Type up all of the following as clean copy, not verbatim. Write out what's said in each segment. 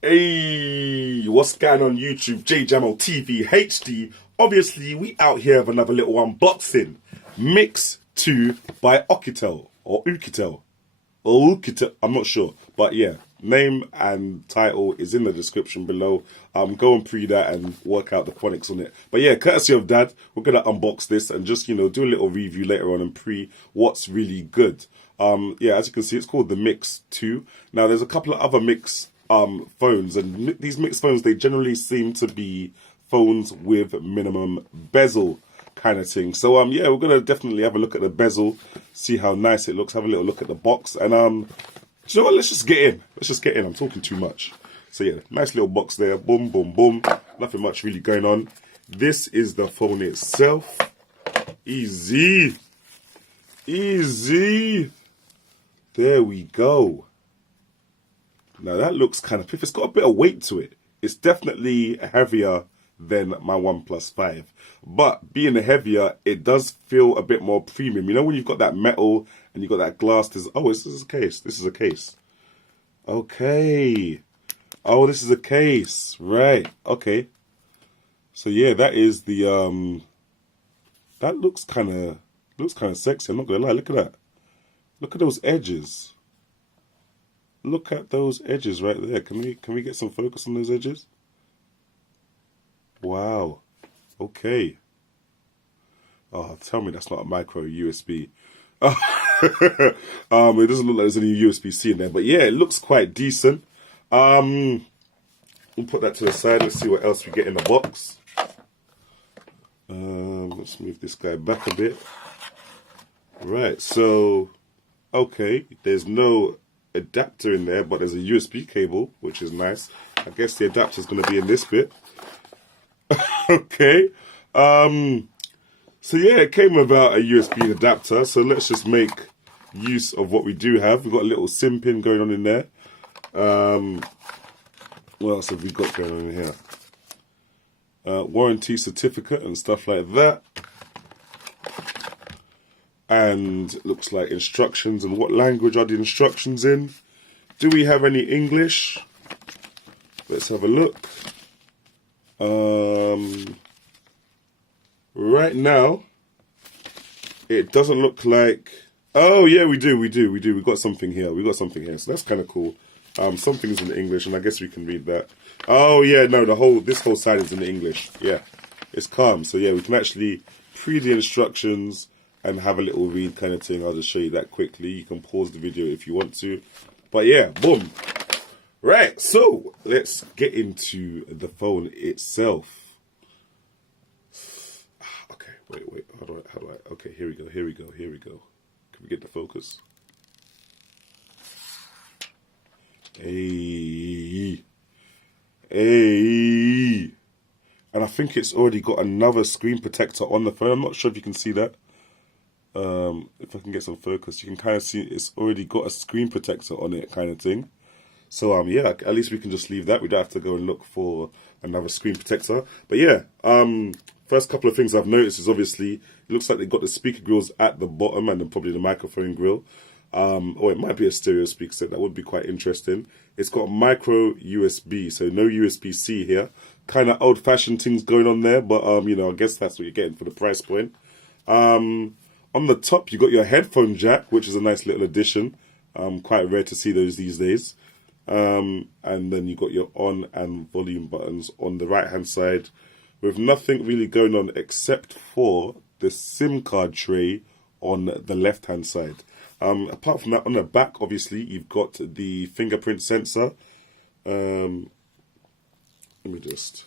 Hey, what's going on YouTube? JjamoTVHD. Obviously, we out here with another little unboxing. Mix 2 by Oukitel or Oukitel. Or Oukitel, I'm not sure. But yeah, name and title is in the description below. Go and pre that and work out the phonics on it. But yeah, courtesy of Dad, we're gonna unbox this and just, do a little review later on and pre what's really good. Yeah, as you can see, it's called the Mix 2. Now there's a couple of other Mix phones, and these mixed phones, they generally seem to be phones with minimum bezel kind of thing. So yeah, we're gonna definitely have a look at the bezel, see how nice it looks, have a little look at the box, and do you know what, let's just get in. I'm talking too much. So yeah, nice little box there, boom boom boom, nothing much really going on. This is the phone itself. Easy, there we go. Now that looks kind of piff. It's got a bit of weight to it. It's definitely heavier than my OnePlus 5. But being heavier, it does feel a bit more premium. You know when you've got that metal and you've got that glass, this is a case. This is a case. Okay. Oh, this is a case. Right. Okay. So yeah, that is the that looks kinda sexy, I'm not gonna lie. Look at that. Look at those edges. Look at those edges right there. Can we get some focus on those edges? Wow. Okay. Oh, tell me that's not a micro USB. It doesn't look like there's any USB-C in there, but yeah, it looks quite decent. We'll put that to the side. Let's see what else we get in the box. Let's move this guy back a bit. Right, so okay, there's no adapter in there, but there's a USB cable, which is nice. I guess the adapter is going to be in this bit. Okay. So yeah, it came without a USB adapter, so let's just make use of what we do have. We've got a little SIM pin going on in there. What else have we got going on in here? Warranty certificate and stuff like that. And it looks like instructions. And what language are the instructions in? Do we have any English? Let's have a look. Right now, it doesn't look like... Oh, yeah, we do. We got something here. So that's kind of cool. Something's in English, and I guess we can read that. Oh, yeah, no, this whole side is in English. Yeah, it's calm. So, yeah, we can actually pre the instructions and have a little read kind of thing. I'll just show you that quickly. You can pause the video if you want to. But yeah, boom. Right, so let's get into the phone itself. Okay, wait. How do I? Okay, here we go. Can we get the focus? Hey. And I think it's already got another screen protector on the phone. I'm not sure if you can see that. If I can get some focus, you can kind of see it's already got a screen protector on it kind of thing. So yeah, at least we can just leave that. We don't have to go and look for another screen protector. But yeah, first couple of things I've noticed is obviously it looks like they've got the speaker grills at the bottom and then probably the microphone grill. Or it might be a stereo speaker set. That would be quite interesting. It's got micro USB, so no USB-C here. Kind of old-fashioned things going on there, but I guess that's what you're getting for the price point. On the top, you got your headphone jack, which is a nice little addition. Quite rare to see those these days. And then you got your on and volume buttons on the right-hand side, with nothing really going on except for the SIM card tray on the left-hand side. Apart from that, on the back, obviously, you've got the fingerprint sensor. Let me just...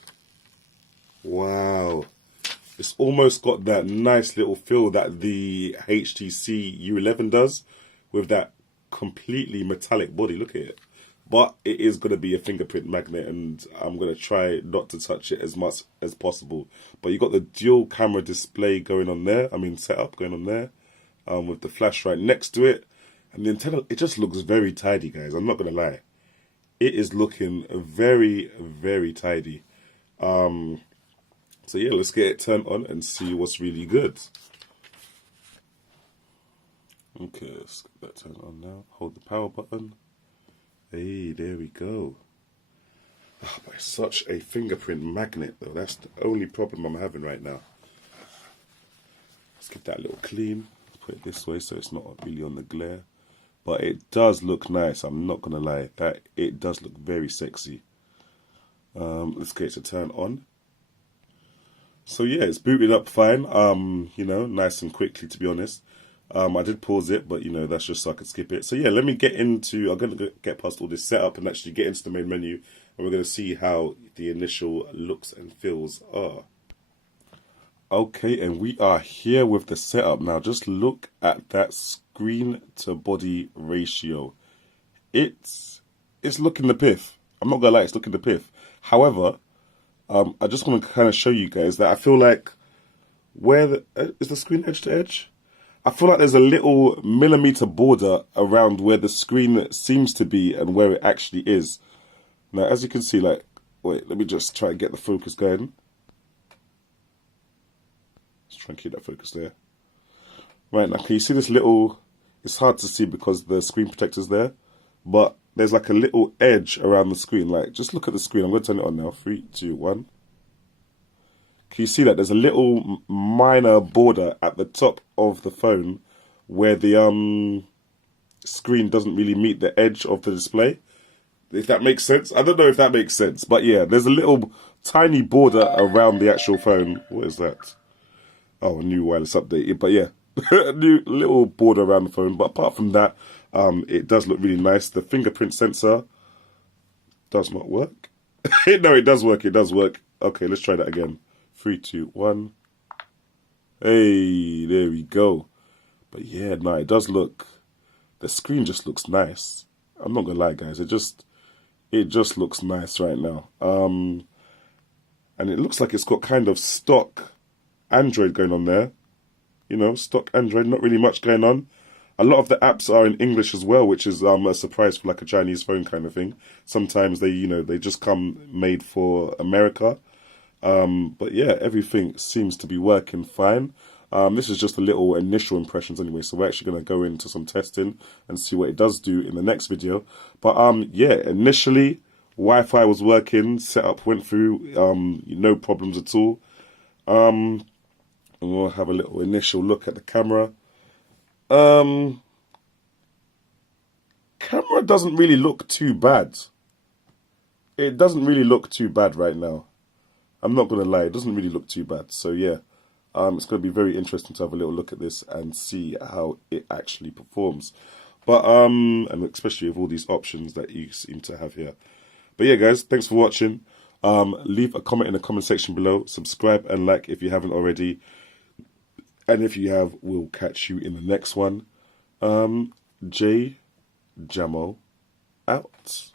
Wow. It's almost got that nice little feel that the HTC U11 does, with that completely metallic body. Look at it. But it is going to be a fingerprint magnet, and I'm going to try not to touch it as much as possible. But you got the dual camera display going on there. Setup going on there. With the flash right next to it. And the antenna, it just looks very tidy, guys. I'm not going to lie. It is looking very, very tidy. So yeah, let's get it turned on and see what's really good. Okay, let's get that turned on now. Hold the power button. Hey, there we go. Oh, but it's such a fingerprint magnet though. That's the only problem I'm having right now. Let's give that a little clean. Put it this way so it's not really on the glare. But it does look nice, I'm not gonna lie. That it does look very sexy. Let's get it to turn on. So yeah, it's booted up fine. You know, nice and quickly, to be honest. I did pause it, but you know, that's just so I could skip it. So yeah, let me get into, I'm gonna get past all this setup and actually get into the main menu, and we're gonna see how the initial looks and feels are. Okay, and we are here with the setup now. Just look at that screen to body ratio. It's looking the piff. I'm not gonna lie, it's looking the piff. However, I just want to kind of show you guys that I feel like is the screen edge to edge? I feel like there's a little millimeter border around where the screen seems to be and where it actually is. Now, as you can see, like, wait, let me just try and get the focus going. Let's try and keep that focus there. Right, now, can you see this little, it's hard to see because the screen protector's there, but there's like a little edge around the screen. Like, just look at the screen. I'm going to turn it on now. 3, 2, 1. Can you see that? There's a little minor border at the top of the phone where the screen doesn't really meet the edge of the display. If that makes sense. I don't know if that makes sense. But yeah, there's a little tiny border around the actual phone. What is that? Oh, a new wireless update. But yeah, a new little border around the phone. But apart from that, it does look really nice. The fingerprint sensor does not work. No, it does work. It does work. Okay, let's try that again. 3, 2, 1. Hey, there we go. But yeah, no, it does look, the screen just looks nice. I'm not gonna lie, guys. It just looks nice right now. And it looks like it's got kind of stock Android going on there. You know, stock Android, not really much going on. A lot of the apps are in English as well, which is a surprise for like a Chinese phone kind of thing. Sometimes they, you know, they just come made for America. But yeah, everything seems to be working fine. This is just a little initial impressions anyway, so we're actually going to go into some testing and see what it does do in the next video. But yeah, initially Wi-Fi was working, setup went through, no problems at all. And we'll have a little initial look at the camera. Camera doesn't really look too bad. It doesn't really look too bad right now. I'm not going to lie, it doesn't really look too bad. So yeah, it's going to be very interesting to have a little look at this and see how it actually performs. But, and especially with all these options that you seem to have here. But yeah, guys, thanks for watching. Leave a comment in the comment section below. Subscribe and like if you haven't already. And if you have, we'll catch you in the next one. Jamo out.